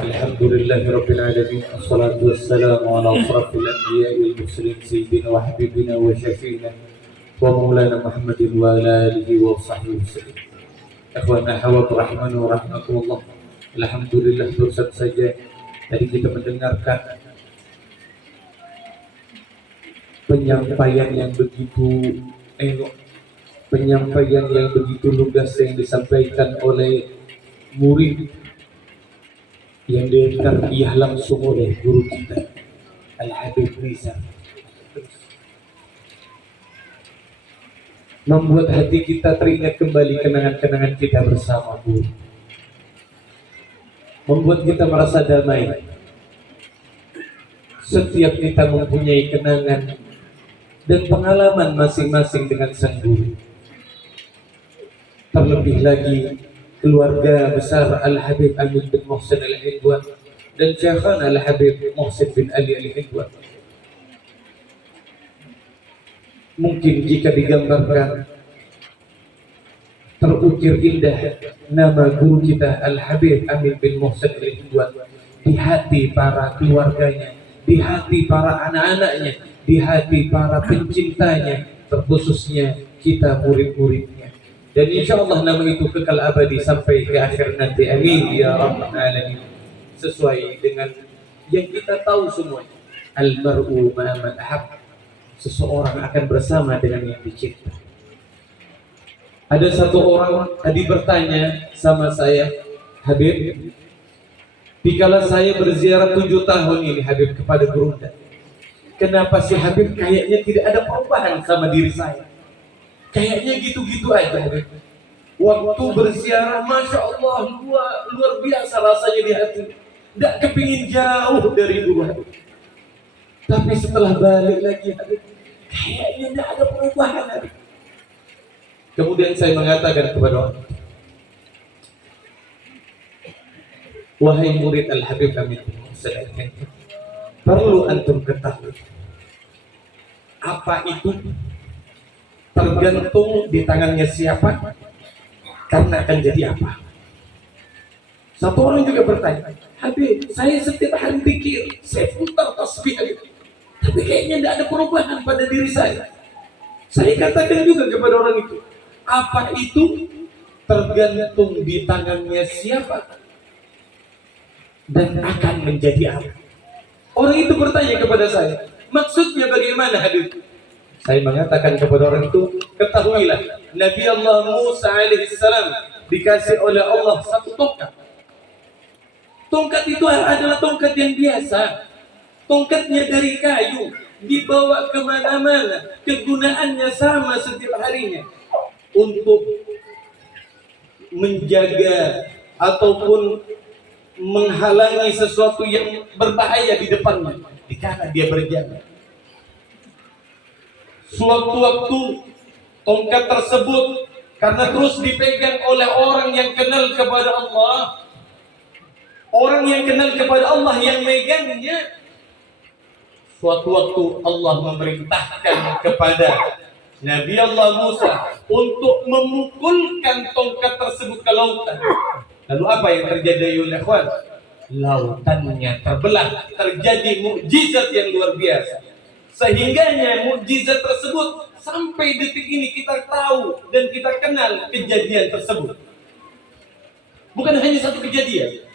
Alhamdulillahi Rabbil Alamin. Assalatu wassalamu ala asrafil anbiya wal mursalin sayyidina wa habibina wa syafi'ina wa maulana Muhammadin wa ala alihi wa sahbihi wasallam. Ikhwana hawat rahmani wa rahmatullah. Alhamdulillah, baru saja tadi kita mendengarkan penyampaian yang begitu elok, penyampaian yang begitu lugas yang disampaikan oleh murid yang ditarbiyah langsung oleh guru kita Al-Habib Riza, membuat hati kita teringat kembali kenangan-kenangan kita bersama guru, membuat kita merasa damai. Setiap kita mempunyai kenangan dan pengalaman masing-masing dengan sang guru. Terlebih lagi keluarga besar Al-Habib Amin bin Muhsin Al-Hindwan dan Syekhana Al-Habib Muhsin bin Ali Al-Hindwan. Mungkin jika digambarkan, terukir indah nama guru kita Al-Habib Amin bin Muhsin Al-Hindwan di hati para keluarganya, di hati para anak-anaknya, di hati para pencintanya, terkhususnya kita murid-muridnya. Dan insya Allah nama itu kekal abadi sampai ke akhir nanti. Amin ya rabbal alamin. Sesuai dengan yang kita tahu semuanya, al-mar'u ma'a man ahab. Seseorang akan bersama dengan yang dicinta. Ada satu orang tadi bertanya sama saya, Habib, dikala saya berziarah 7 tahun ini Habib kepada Gurunda, kenapa si Habib kayaknya tidak ada perubahan sama diri saya? Kayaknya gitu-gitu aja Habib. Waktu berziarah, Masya Allah, luar biasa rasanya di hati. Tidak kepingin jauh dari guru Habib. Tapi setelah balik lagi Habib, kayaknya tidak ada perubahan Habib. Kemudian saya mengatakan kepada orang, wahai murid Al-Habib Amin bin Muhsin Al-Hindwan, perlu antum ketahui, apa itu tergantung di tangannya siapa, karena akan jadi apa. Satu orang juga bertanya, Habib, saya setiap hari pikir, saya putar tasbih Habib, tapi kayaknya tidak ada perubahan pada diri saya. Saya katakan juga kepada orang itu, apa itu tergantung di tangannya siapa dan akan menjadi apa. Orang itu bertanya kepada saya, maksudnya bagaimana Habib? Saya mengatakan kepada orang itu, ketahuilah, Nabi Allah Musa alaihissalam dikasih oleh Allah satu tongkat. Tongkat itu adalah tongkat yang biasa. Tongkatnya dari kayu, dibawa kemana-mana, kegunaannya sama setiap harinya untuk menjaga ataupun menghalangi sesuatu yang berbahaya di depannya dikala dia berjalan. Sewaktu-waktu tongkat tersebut karena terus dipegang oleh orang yang kenal kepada Allah, orang yang kenal kepada Allah yang megangnya, suatu waktu Allah memerintahkan kepada Nabi Allah Musa untuk memukulkan tongkat tersebut ke lautan. Lalu apa yang terjadi ya ikhwan? Lautannya terbelah, terjadi mukjizat yang luar biasa. Sehingganya mukjizat tersebut sampai detik ini kita tahu dan kita kenal kejadian tersebut. Bukan hanya satu kejadian.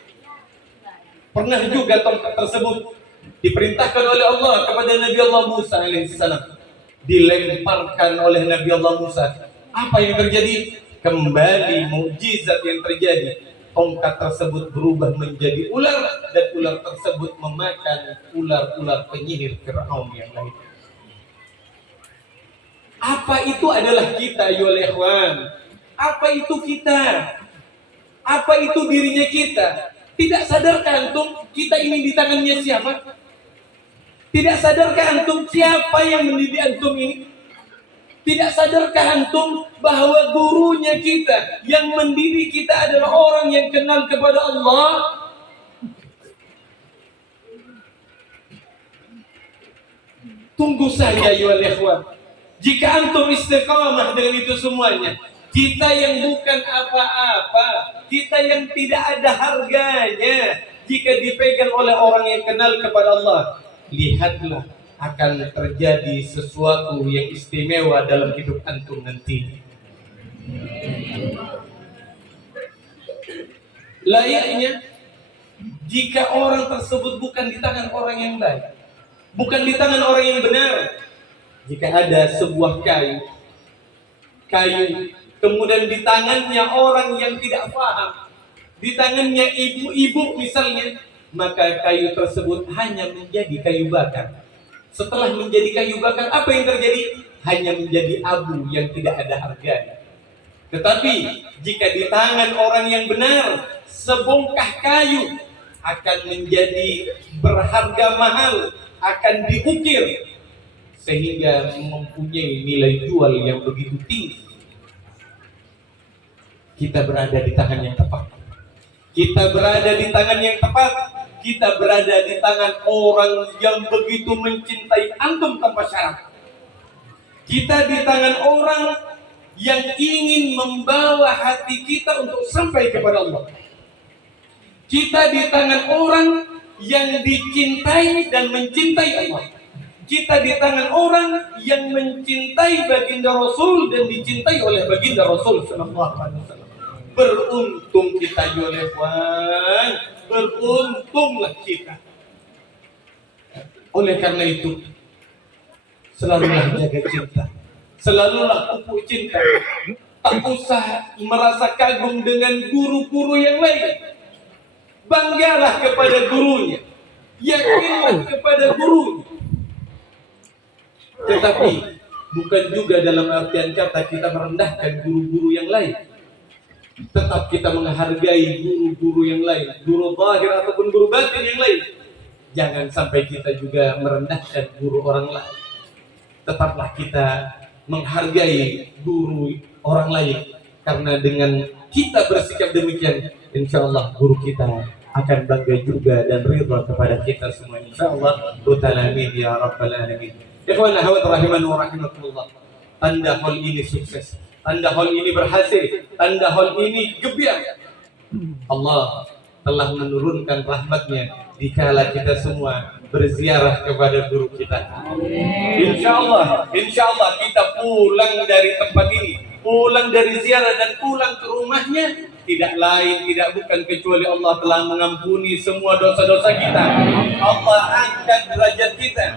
Pernah juga tongkat tersebut diperintahkan oleh Allah kepada Nabi Allah Musa alaihissalam, dilemparkan oleh Nabi Allah Musa. Apa yang terjadi? Kembali mukjizat yang terjadi. Tongkat tersebut berubah menjadi ular dan ular tersebut memakan ular-ular penyihir Fir'aun yang lain. Apa itu adalah kita ya ikhwan? Apa itu kita? Apa itu dirinya kita? Tidak sadarkah antum kita ini di tangannya siapa? Tidak sadarkah antum siapa yang mendidik antum ini? Tidak sadarkah antum bahwa gurunya kita yang mendidik kita adalah orang yang kenal kepada Allah? Tunggu saja ya ikhwan. Jika antum istiqamah dengan itu semuanya, kita yang bukan apa-apa, kita yang tidak ada harganya, jika dipegang oleh orang yang kenal kepada Allah, lihatlah akan terjadi sesuatu yang istimewa dalam hidup antum nanti. Layaknya jika orang tersebut bukan di tangan orang yang baik, bukan di tangan orang yang benar. Jika ada sebuah kayu, kemudian di tangannya orang yang tidak paham, di tangannya ibu-ibu misalnya, maka kayu tersebut hanya menjadi kayu bakar. Setelah menjadi kayu bakar, apa yang terjadi? Hanya menjadi abu yang tidak ada harganya. Tetapi jika di tangan orang yang benar, sebongkah kayu akan menjadi berharga mahal, akan diukir sehingga mempunyai nilai jual yang begitu tinggi. Kita berada di tangan yang tepat. Kita berada di tangan yang tepat. Kita berada di tangan orang yang begitu mencintai antum tanpa syarat. Kita di tangan orang yang ingin membawa hati kita untuk sampai kepada Allah. Kita di tangan orang yang dicintai dan mencintai Allah. Kita di tangan orang yang mencintai baginda Rasul dan dicintai oleh baginda Rasul sallallahu alaihi wasallam. Beruntung kita Yolewan, beruntunglah kita. Oleh karena itu, selalulah jaga cinta, selalulah pupuk cinta. Tak usah merasa kagum dengan guru-guru yang lain. Banggalah kepada gurunya, yakinlah kepada gurunya. Tetapi bukan juga dalam artian kata kita merendahkan guru-guru yang lain. Tetap kita menghargai guru-guru yang lain, guru zahir ataupun guru batin yang lain. Jangan sampai kita juga merendahkan guru orang lain. Tetaplah kita menghargai guru orang lain, karena dengan kita bersikap demikian, insya Allah guru kita akan bangga juga dan ridha kepada kita semua. Insya Allah. Amin ya rabbal alamin. Ikhwan ahwat rahimani wa rahimakumullah. Tanda hal ini sukses, tanda hal ini berhasil, tanda hal ini gebiar. Allah telah menurunkan rahmatnya dikala kita semua berziarah kepada guru kita. Insya Allah kita pulang dari tempat ini, pulang dari ziarah dan pulang ke rumahnya, tidak lain tidak bukan kecuali Allah telah mengampuni semua dosa-dosa kita. Allah angkat derajat kita,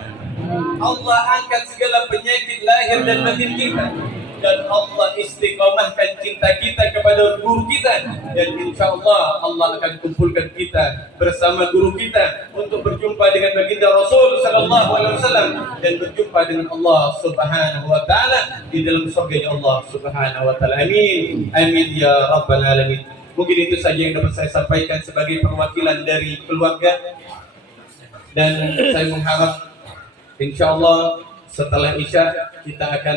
Allah angkat segala penyakit lahir dan batin kita, dan Allah istiqomahkan cinta kita kepada guru kita. Dan insya Allah Allah akan kumpulkan kita bersama guru kita untuk berjumpa dengan baginda Rasul sallallahu alaihi wasallam dan berjumpa dengan Allah subhanahu wa ta'ala di dalam surga Allah subhanahu wa ta'ala. Amin amin ya rabbal alamin. Mungkin itu saja yang dapat saya sampaikan sebagai perwakilan dari keluarga, dan saya mengharap insya Allah setelah Isya kita akan